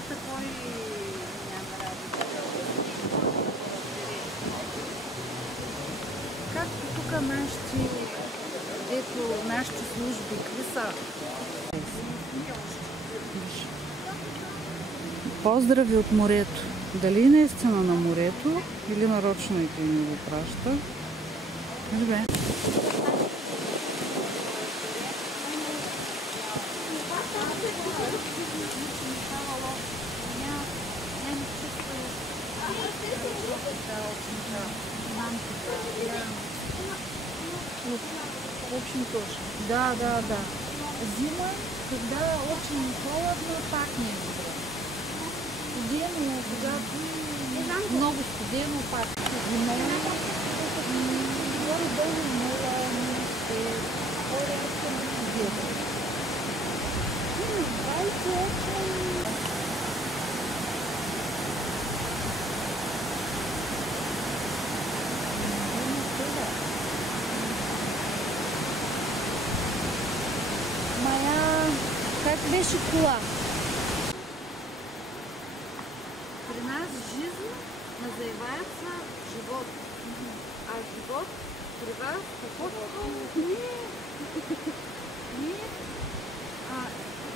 земята, кой няма работа. Както тук нашите служби, какви са? Поздрави от морето. Дали наистина на морето или нарочно и ти ни го праща? Добре. В общем тоже. Да. Зима, когда очень холодно, пахнет добре. Студено, когато много студено пахнет. Зима, горе-долу мола, по-рядко где-то. 28. Как беше кола? При нас жизнь называется живот. А живот при вас какой? Нет.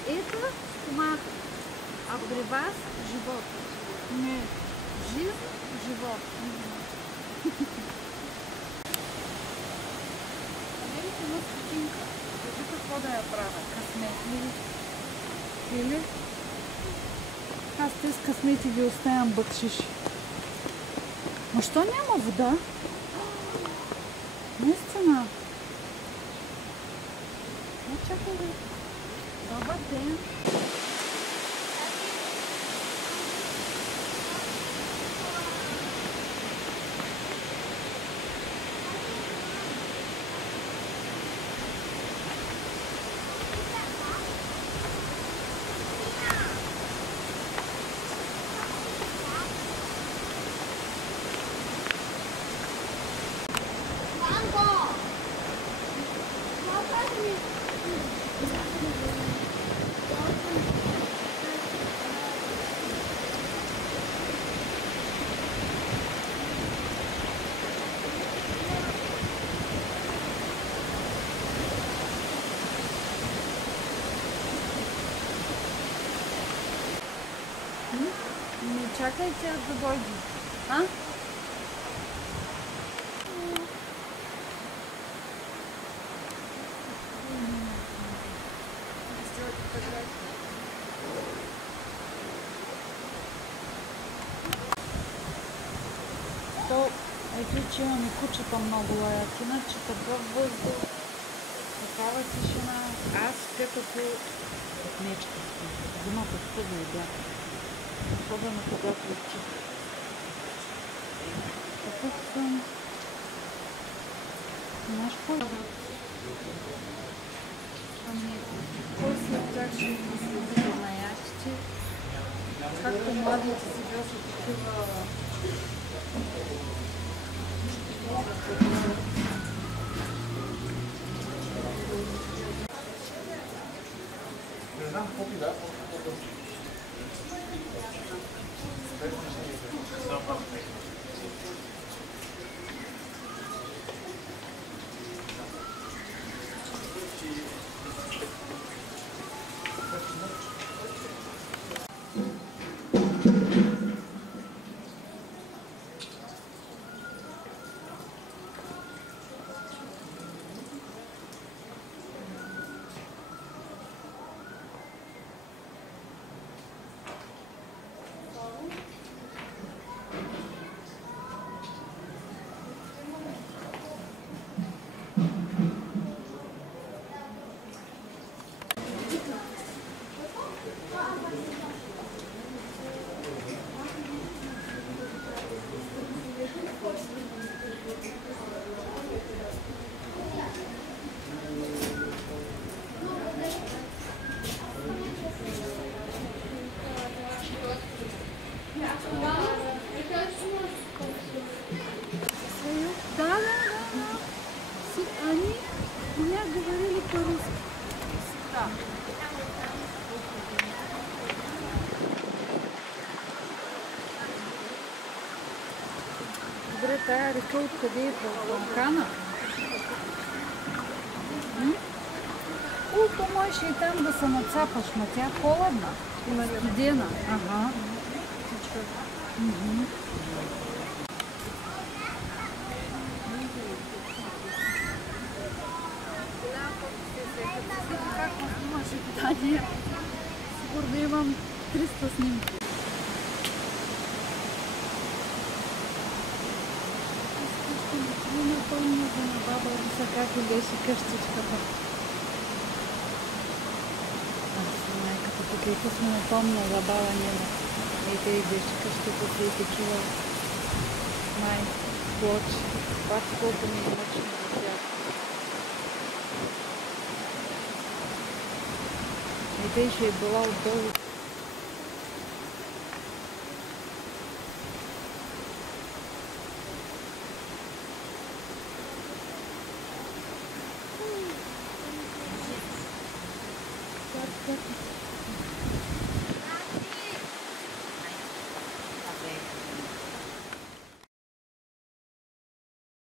Это стомах. А при вас живот. Нет. Жизнь, живот. Америка у нас печенька. Скажи, какво да я правя? Късмет ли? Или? Аз тези късмети ги оставям бъкшиши. Но що няма вода? Наистина. Не чакай ли. Добър ден. Не чакайте да дойде. А? Сделать фотографию. То ето, че имаме кучета много лаят, иначе такъв въздух, такава тишина. Аз като мечка. Зимата хубаво бях. Особено когато учих. Такъв съм. Знаеш кой? Кой след тях ще излиза на ящите? Както младите сега са такива... Не знам, копи да. тая река откъде е? По Балкана? То можеш и там да се нацапаш, но тя е холодна. Студена. Ага. Как имаше питание? Сигурно имам 300 снимки. Не помня за на баба Руса как и беше къщичката. Майката тук и късно не помня за баба Нина. Ейте и беше къщата си и такива май плочи. Пак колко ми е мъчно за тях. Ейте ще е била отдолу. Как